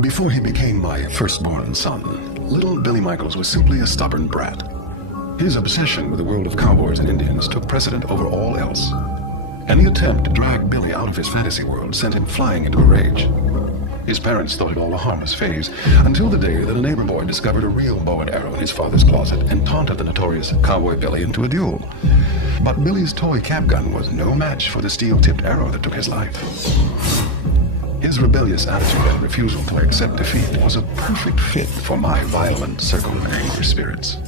Before he became my firstborn son, little Billy Michaels was simply a stubborn brat. His obsession with the world of cowboys and Indians took precedent over all else. And the attempt to drag Billy out of his fantasy world sent him flying into a rage. His parents thought it all a harmless phase, until the day that a neighbor boy discovered a real bow and arrow in his father's closet and taunted the notorious cowboy Billy into a duel. But Billy's toy cap gun was no match for the steel-tipped arrow that took his life. His rebellious attitude and refusal to accept defeat was a perfect fit for my violent circle of angry spirits.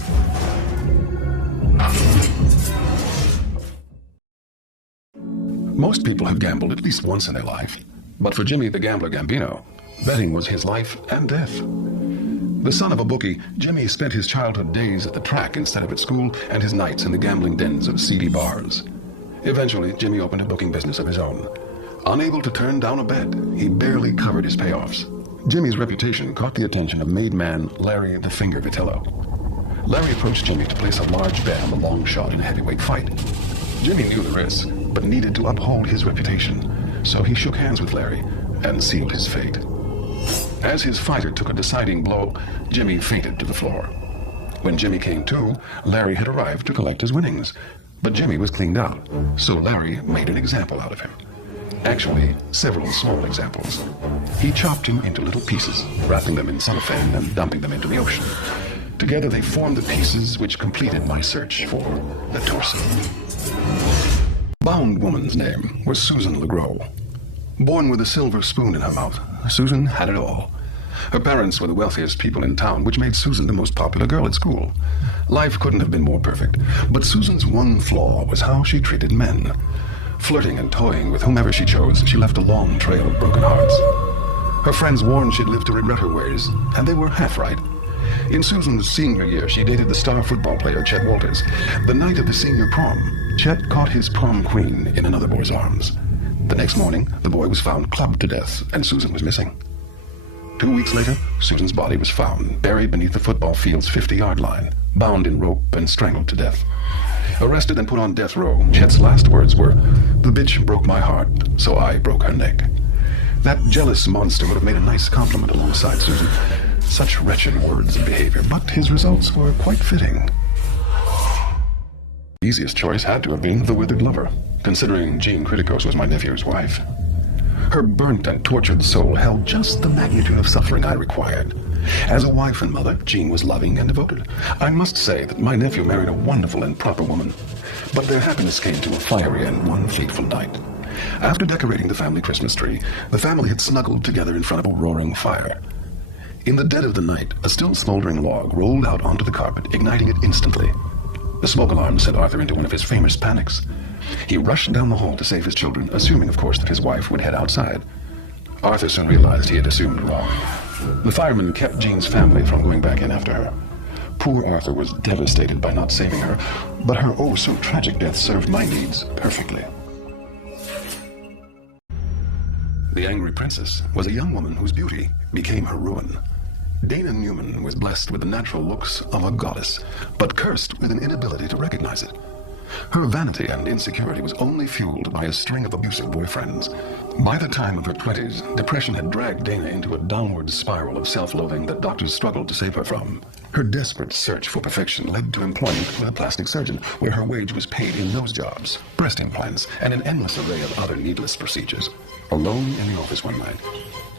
Most people have gambled at least once in their life, but for Jimmy the Gambler Gambino, betting was his life and death. The son of a bookie, Jimmy spent his childhood days at the track instead of at school, and his nights in the gambling dens of seedy bars. Eventually, Jimmy opened a booking business of his own. Unable to turn down a bet, he barely covered his payoffs. Jimmy's reputation caught the attention of made man Larry the Finger Vitello. Larry approached Jimmy to place a large bet on the long shot in a heavyweight fight. Jimmy knew the risk, but needed to uphold his reputation, so he shook hands with Larry and sealed his fate. As his fighter took a deciding blow, Jimmy fainted to the floor. When Jimmy came to, Larry had arrived to collect his winnings, but Jimmy was cleaned out, so Larry made an example out of him. Actually, several small examples. He chopped him into little pieces, wrapping them in cellophane and dumping them into the ocean. Together they formed the pieces which completed my search for the torso. Bound woman's name was Susan LeGros. Born with a silver spoon in her mouth, Susan had it all. Her parents were the wealthiest people in town, which made Susan the most popular girl at school. Life couldn't have been more perfect, but Susan's one flaw was how she treated men. Flirting and toying with whomever she chose, she left a long trail of broken hearts. Her friends warned she'd live to regret her ways, and they were half right. In Susan's senior year, she dated the star football player Chet Walters. The night of the senior prom, Chet caught his prom queen in another boy's arms. The next morning, the boy was found clubbed to death, and Susan was missing. 2 weeks later, Susan's body was found, buried beneath the football field's 50-yard line, bound in rope and strangled to death. Arrested and put on death row, Chet's last words were, "The bitch broke my heart, so I broke her neck." That jealous monster would have made a nice compliment alongside Susan. Such wretched words and behavior, but his results were quite fitting. The easiest choice had to have been the withered lover, considering Jean Criticos was my nephew's wife. Her burnt and tortured soul held just the magnitude of suffering I required. As a wife and mother, Jean was loving and devoted. I must say that my nephew married a wonderful and proper woman, but their happiness came to a fiery and one fateful night. After decorating the family Christmas tree, the family had snuggled together in front of a roaring fire. In the dead of the night, a still smoldering log rolled out onto the carpet, igniting it instantly. The smoke alarm sent Arthur into one of his famous panics. He rushed down the hall to save his children, assuming, of course, that his wife would head outside. Arthur soon realized he had assumed wrong. The firemen kept Jean's family from going back in after her. Poor Arthur was devastated by not saving her, but her oh-so-tragic death served my needs perfectly. The angry princess was a young woman whose beauty became her ruin. Dana Newman was blessed with the natural looks of a goddess, but cursed with an inability to recognize it. Her vanity and insecurity was only fueled by a string of abusive boyfriends. By the time of her 20s, depression had dragged Dana into a downward spiral of self-loathing that doctors struggled to save her from. Her desperate search for perfection led to employment with a plastic surgeon, where her wage was paid in nose jobs, breast implants, and an endless array of other needless procedures. Alone in the office one night,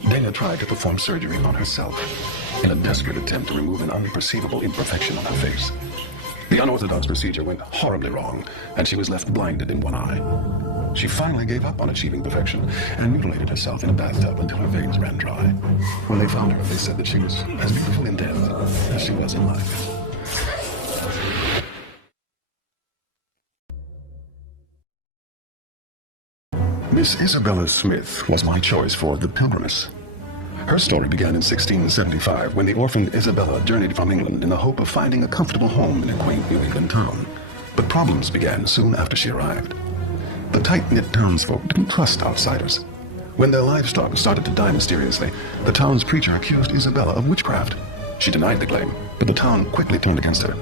Dana tried to perform surgery on herself in a desperate attempt to remove an unperceivable imperfection on her face. The unorthodox procedure went horribly wrong, and she was left blinded in one eye. She finally gave up on achieving perfection and mutilated herself in a bathtub until her veins ran dry. When they found her, they said that she was as beautiful in death as she was in life. Miss Isabella Smith was my choice for The Pilgrimess. Her story began in 1675 when the orphaned Isabella journeyed from England in the hope of finding a comfortable home in a quaint New England town. But problems began soon after she arrived. The tight-knit townsfolk didn't trust outsiders. When their livestock started to die mysteriously, the town's preacher accused Isabella of witchcraft. She denied the claim, but the town quickly turned against her.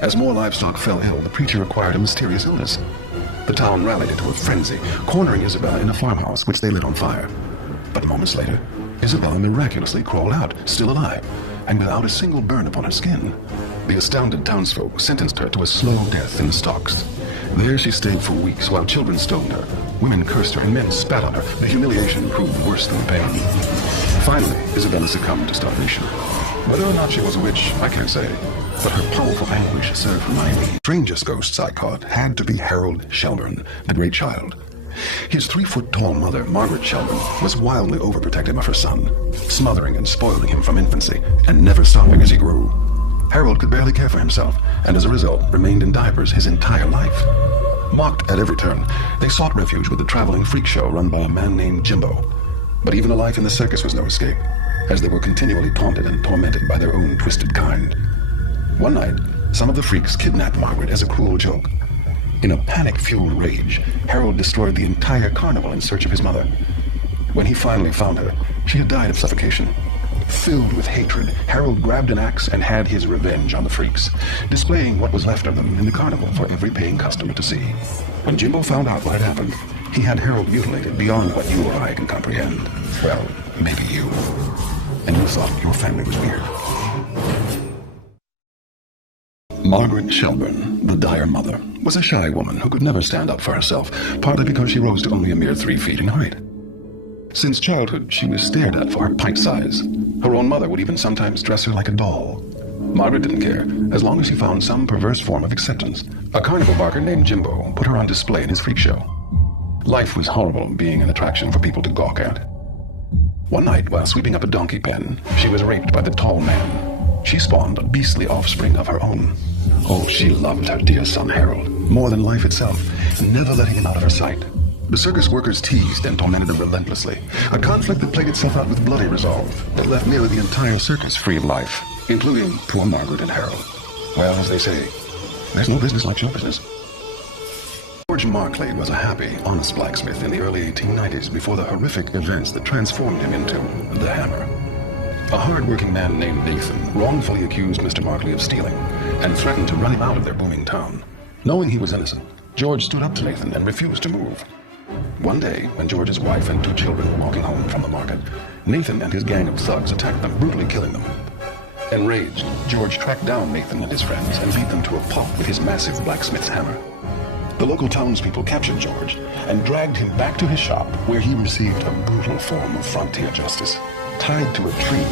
As more livestock fell ill, the preacher acquired a mysterious illness. The town rallied into a frenzy, cornering Isabella in a farmhouse which they lit on fire. But moments later, Isabella miraculously crawled out, still alive, and without a single burn upon her skin. The astounded townsfolk sentenced her to a slow death in the stocks. There she stayed for weeks while children stoned her, women cursed her, and men spat on her. The humiliation proved worse than the pain. Finally, Isabella succumbed to starvation. Whether or not she was a witch, I can't say, but her powerful anguish served for my need. Strangest ghosts I caught had to be Harold Shelburne, the great child. His 3-foot-tall mother, Margaret Shelburne, was wildly overprotective of her son, smothering and spoiling him from infancy, and never stopping as he grew. Harold could barely care for himself, and as a result, remained in diapers his entire life. Mocked at every turn, they sought refuge with the traveling freak show run by a man named Jimbo. But even a life in the circus was no escape, as they were continually taunted and tormented by their own twisted kind. One night, some of the freaks kidnapped Margaret as a cruel joke. In a panic-fueled rage, Harold destroyed the entire carnival in search of his mother. When he finally found her, she had died of suffocation. Filled with hatred, Harold grabbed an axe and had his revenge on the freaks, displaying what was left of them in the carnival for every paying customer to see. When Jimbo found out what had happened, he had Harold mutilated beyond what you or I can comprehend. Well, maybe you. And you thought your family was weird. Margaret Shelburne, the dire mother, was a shy woman who could never stand up for herself, partly because she rose to only a mere 3 feet in height. Since childhood, she was stared at for her pint size. Her own mother would even sometimes dress her like a doll. Margaret didn't care, as long as she found some perverse form of acceptance. A carnival barker named Jimbo put her on display in his freak show. Life was horrible, being an attraction for people to gawk at. One night, while sweeping up a donkey pen, she was raped by the tall man. She spawned a beastly offspring of her own. Oh, she loved her dear son Harold, more than life itself, never letting him out of her sight. The circus workers teased and tormented him relentlessly, a conflict that played itself out with bloody resolve that left nearly the entire circus free of life, including poor Margaret and Harold. Well, as they say, there's no business like show business. George Markley was a happy, honest blacksmith in the early 1890s before the horrific events that transformed him into the Hammer. A hard-working man named Nathan wrongfully accused Mr. Markley of stealing and threatened to run him out of their booming town. Knowing he was innocent, George stood up to Nathan and refused to move. One day, when George's wife and 2 children were walking home from the market, Nathan and his gang of thugs attacked them, brutally killing them. Enraged, George tracked down Nathan and his friends and beat them to a pulp with his massive blacksmith's hammer. The local townspeople captured George and dragged him back to his shop, where he received a brutal form of frontier justice. Tied to a tree,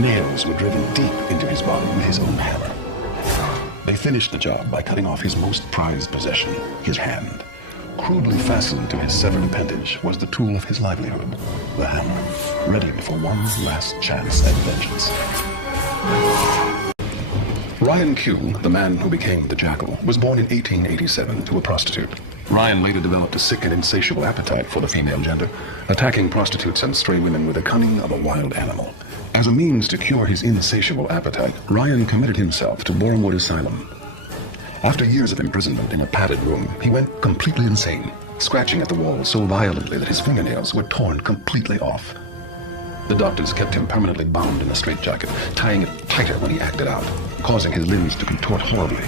nails were driven deep into his body with his own hammer. They finished the job by cutting off his most prized possession, his hand. Crudely fastened to his severed appendage was the tool of his livelihood, the hammer, ready for one last chance at vengeance. Ryan Q, the man who became the Jackal, was born in 1887 to a prostitute. Ryan later developed a sick and insatiable appetite for the female gender, attacking prostitutes and stray women with the cunning of a wild animal. As a means to cure his insatiable appetite, Ryan committed himself to Borehamwood Asylum. After years of imprisonment in a padded room, he went completely insane, scratching at the walls so violently that his fingernails were torn completely off. The doctors kept him permanently bound in a straitjacket, tying it tighter when he acted out, causing his limbs to contort horribly.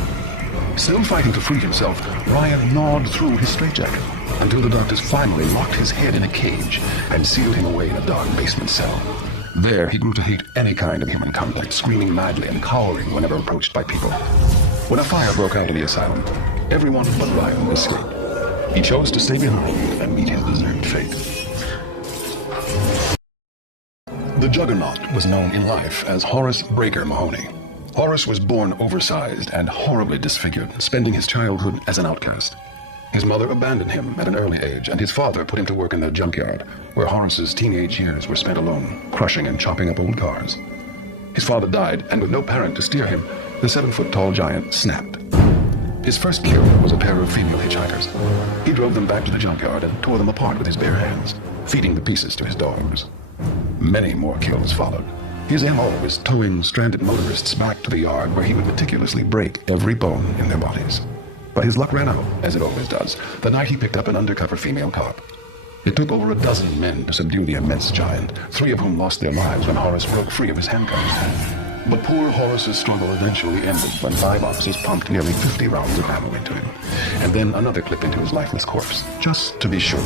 Still fighting to free himself, Ryan gnawed through his straitjacket until the doctors finally locked his head in a cage and sealed him away in a dark basement cell. There, he grew to hate any kind of human contact, screaming madly and cowering whenever approached by people. When a fire broke out in the asylum, everyone but Ryan escaped. He chose to stay behind and meet his deserved fate. The Juggernaut was known in life as Horace Breaker Mahoney. Horace was born oversized and horribly disfigured, spending his childhood as an outcast. His mother abandoned him at an early age, and his father put him to work in the junkyard, where Horace's teenage years were spent alone, crushing and chopping up old cars. His father died, and with no parent to steer him, the 7-foot-tall giant snapped. His first kill was a pair of female hitchhikers. He drove them back to the junkyard and tore them apart with his bare hands, feeding the pieces to his dogs. Many more kills followed. His MO was towing stranded motorists back to the yard, where he would meticulously break every bone in their bodies. But his luck ran out, as it always does, the night he picked up an undercover female cop. It took over a dozen men to subdue the immense giant, 3 of whom lost their lives when Horace broke free of his handcuffs. But poor Horace's struggle eventually ended when 5 officers pumped nearly 50 rounds of ammo into him, and then another clip into his lifeless corpse, just to be sure.